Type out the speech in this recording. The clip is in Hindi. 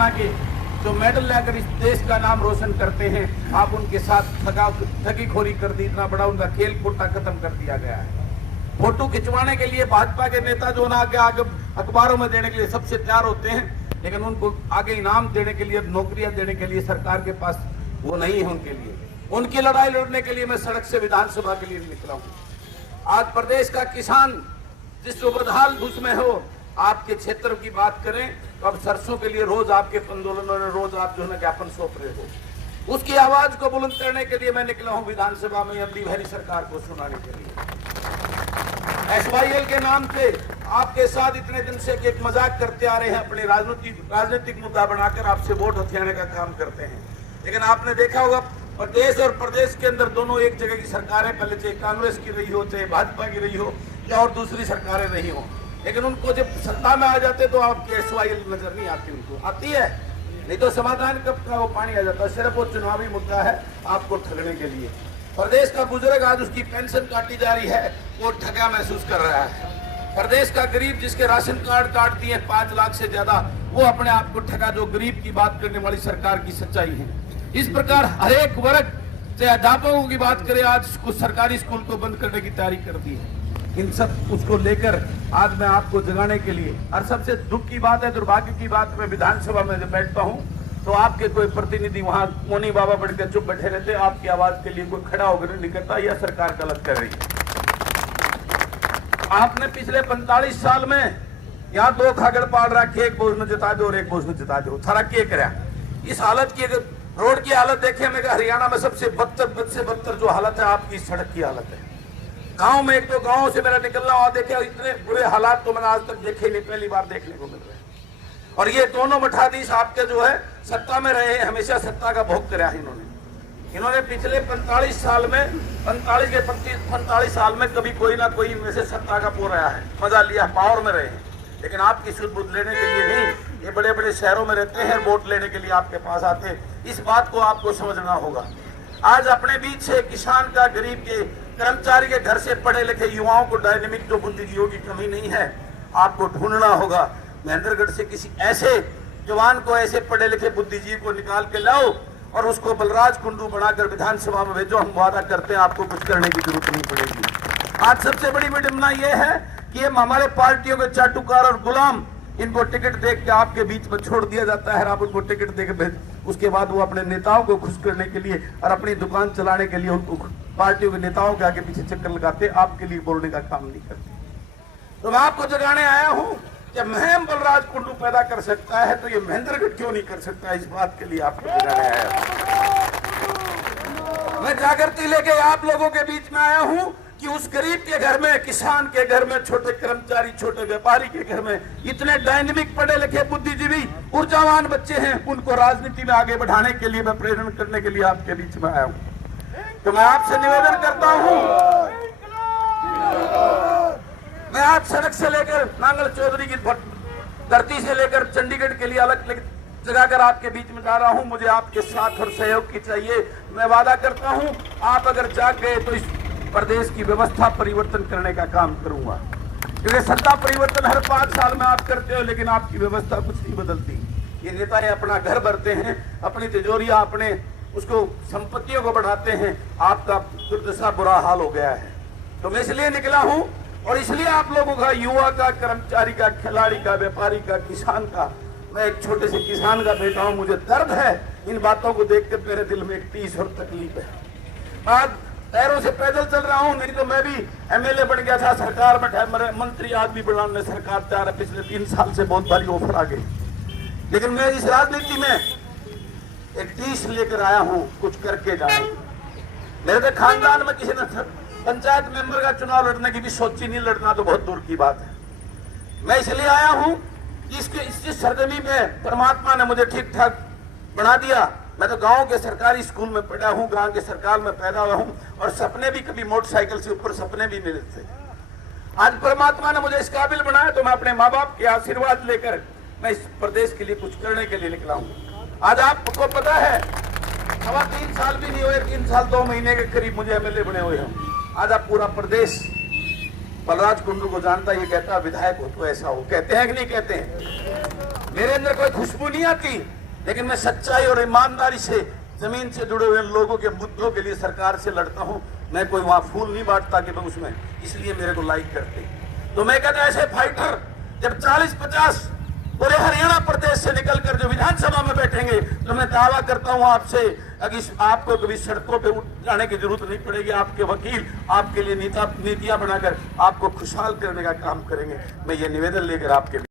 हरियाणा के जो मेडल लेकर इस देश का नाम रोशन करते हैं, आप उनके साथ ठगीखोरी कर दी। इतना बड़ा उनका खेल कोटा खत्म कर दिया गया है। फोटो खिंचवाने के लिए भाजपा के नेता जो ना आगे अखबारों में देने के लिए सबसे तैयार होते हैं, लेकिन उनको आगे इनाम देने के लिए, नौकरियां देने के लिए सरकार के पास वो नहीं है उनके लिए। उनकी लड़ाई लड़ने के लिए मैं सड़क से विधानसभा के लिए निकला हूं। आज प्रदेश का किसान जिस बदहाल घुस में हो, आपके क्षेत्र की बात करें तो अब सरसों के लिए रोज आपके आंदोलनों ने रोज आप जो है ज्ञापन सौंप रहे हो। उसकी आवाज को बुलंद करने के लिए मैं निकला हूं विधानसभा में अगली भरी सरकार को सुनाने के लिए। SYL के नाम पे आपके साथ इतने दिन से एक मजाक करते आ रहे हैं, अपने राजनीतिक मुद्दा बनाकर आपसे वोट हथियाने का काम करते हैं। लेकिन आपने देखा होगा प्रदेश और प्रदेश के अंदर दोनों एक जगह की सरकारें, पहले चाहे कांग्रेस की रही हो, चाहे भाजपा की रही हो या और दूसरी सरकारें रही हो, लेकिन उनको जब सत्ता में आ जाते तो आपकी SYL नजर नहीं आती। उनको आती है, नहीं तो समाधान कब का वो पानी आ जाता है। सिर्फ वो चुनावी मुद्दा है आपको ठगने के लिए। प्रदेश का बुजुर्ग आज उसकी पेंशन काटी जा रही है, वो ठगा महसूस कर रहा है। प्रदेश का गरीब जिसके राशन कार्ड काट दिए 5 लाख से ज्यादा, वो अपने आप को ठगा, जो गरीब की बात करने वाली सरकार की सच्चाई है। इस प्रकार हर एक वर्ग, चाहे अध्यापकों की बात करें, आज कुछ सरकारी स्कूल को बंद करने की तैयारी कर दी है। इन सब उसको लेकर आज मैं आपको जगाने के लिए, और सबसे दुख की बात है, दुर्भाग्य की बात, मैं विधानसभा में जब बैठता हूँ तो आपके कोई प्रतिनिधि वहां मोनी बाबा बढ़कर चुप बैठे रहते, आपकी आवाज के लिए कोई खड़ा होकर नहीं करता, यह सरकार गलत कर रही है। आपने पिछले 45 साल में यहाँ 2 खागड़ पाल रखे, एक बोझ में जिता दो और एक बोझ में जिता दो, सारा क्या करा। इस हालत की, अगर रोड की हालत देखे, मैं हरियाणा में सबसे बदतर जो हालत है आपकी सड़क की हालत है। गांव में, एक तो गांव से मेरा निकलना हुआ, देखे इतने बुरे हालात तो मैंने आज तक देखे नहीं, पहली बार देखने को मिल रहे हैं। और ये दोनों मठाधीश आपके जो है सत्ता में रहे, हमेशा सत्ता का भोग कराया इन्होंने पिछले 45 साल में, 45 साल में कभी कोई ना कोई इनमें से सत्ता का पो रहा है, मजा लिया, पावर में रहे हैं। लेकिन आपकी सुध बुध लेने के लिए नहीं, ये बड़े बड़े शहरों में रहते हैं, वोट लेने के लिए आपके पास आते हैं। इस बात को आपको समझना होगा। आज अपने बीच से किसान का, गरीब के, कर्मचारी के घर से पढ़े लिखे युवाओं को, डायनेमिक जो बुद्धिजीवियों की कमी नहीं है, आपको ढूंढना होगा। महेंद्रगढ़ से किसी ऐसे जवान को, ऐसे पढ़े लिखे बुद्धिजीवी को निकाल के लाओ और उसको बलराज कुंडू बनाकर विधानसभा में भेजो। हम वादा करते हैं आपको कुछ करने की जरूरत नहीं पड़ेगी। आज सबसे बड़ी विडंबना यह है कि ये हमारे पार्टियों के चाटुकार और गुलाम, इनको टिकट देख के आपके बीच में छोड़ दिया जाता है। आप उनको टिकट देकर भेज, उसके बाद वो अपने नेताओं को खुश करने के लिए और अपनी दुकान चलाने के लिए उनको पार्टियों के नेताओं के आगे पीछे चक्कर लगाते, आपके लिए बोलने का काम नहीं करते। तो मैं आपको जगाने आया हूं, जब महम बलराज कुंडू पैदा कर सकता है तो ये महेंद्रगढ़ क्यों नहीं कर सकता, इस बात के लिए आपको जगाने आया हूं। मैं जागृति लेके आप लोगों के बीच में आया हूं कि उस गरीब के घर में, किसान के घर में, छोटे कर्मचारी, छोटे व्यापारी के घर में इतने डायनेमिक पढ़े लिखे बुद्धिजीवी ऊर्जावान बच्चे हैं, उनको राजनीति में आगे बढ़ाने के लिए मैं प्रेरण करने के लिए आपके बीच में आया हूं। तो मैं आपसे निवेदन करता हूं, मैं आज सड़क से लेकर नांगल चौधरी की धरती से लेकर चंडीगढ़ के लिए अलग जगाकर आपके बीच में जा रहा हूं। मुझे आपके साथ और सहयोग की चाहिए। मैं वादा करता हूं, आप अगर जाग गए तो इस प्रदेश की व्यवस्था परिवर्तन करने का काम करूंगा। क्योंकि सत्ता परिवर्तन हर 5 साल में आप करते हो, लेकिन आपकी व्यवस्था कुछ नहीं बदलती। ये नेता अपना घर भरते हैं, अपनी तिजोरियां, अपने उसको संपत्तियों को बढ़ाते हैं। आपका दुर्दशा, बुरा हाल हो गया है। तो मैं इसलिए निकला हूं और इसलिए आप लोगों का, युवा का, कर्मचारी का, खिलाड़ी का, व्यापारी का, किसान का, मैं एक छोटे से किसान का बेटा हूं, मुझे दर्द है इन बातों को देखकर, मेरे दिल में एक टीस और तकलीफ है। आज पैरों से पैदल चल रहा हूं, नहीं तो मैं भी MLA बन गया था, सरकार में मंत्री आदमी बनाने सरकार तैयार है। पिछले 3 साल से बहुत भारी ऑफर आ गई, लेकिन मैं इस राजनीति में एक टीस लेकर आया हूं, कुछ करके जाए। मेरे तो खानदान में किसी ने पंचायत मेंबर का चुनाव लड़ने की भी सोची नहीं, लड़ना तो बहुत दूर की बात है। मैं इसलिए आया हूं कि इसकी सरजमी में परमात्मा ने मुझे ठीक ठाक बना दिया। मैं तो गांव के सरकारी स्कूल में पढ़ा हूं, गांव के सरकार में पैदा हुआ हूं, और सपने भी कभी मोटरसाइकिल से ऊपर सपने भी नहीं थे। आज परमात्मा ने मुझे इस काबिल बनाया, तो मैं अपने माँ बाप के आशीर्वाद लेकर मैं इस प्रदेश के लिए कुछ करने के लिए निकला हूं। आज आपको पता है, 3.25 साल भी नहीं हुए, 3 साल 2 महीने के करीब मुझे MLA बने हुए हैं। आज आप पूरा प्रदेश बलराज कुंडू को जानता, ये कहता विधायक हो तो ऐसा हो, कहते हैं कि नहीं कहते हैं? मेरे अंदर कोई खुशबू नहीं आती, लेकिन मैं सच्चाई और ईमानदारी से जमीन से जुड़े हुए लोगों के मुद्दों के लिए सरकार से लड़ता हूं। मैं कोई वहां फूल नहीं बांटता कि उसमें, इसलिए मेरे को लाइक करते। तो मैं कहता ऐसे फाइटर जब 40-50 पूरे हरियाणा प्रदेश से निकलकर जो विधानसभा में बैठेंगे, तो मैं दावा करता हूं आपसे, आपको कभी सड़कों पे जाने की जरूरत नहीं पड़ेगी। आपके वकील आपके लिए नीतियां बनाकर आपको खुशहाल करने का काम करेंगे। मैं ये निवेदन लेकर आपके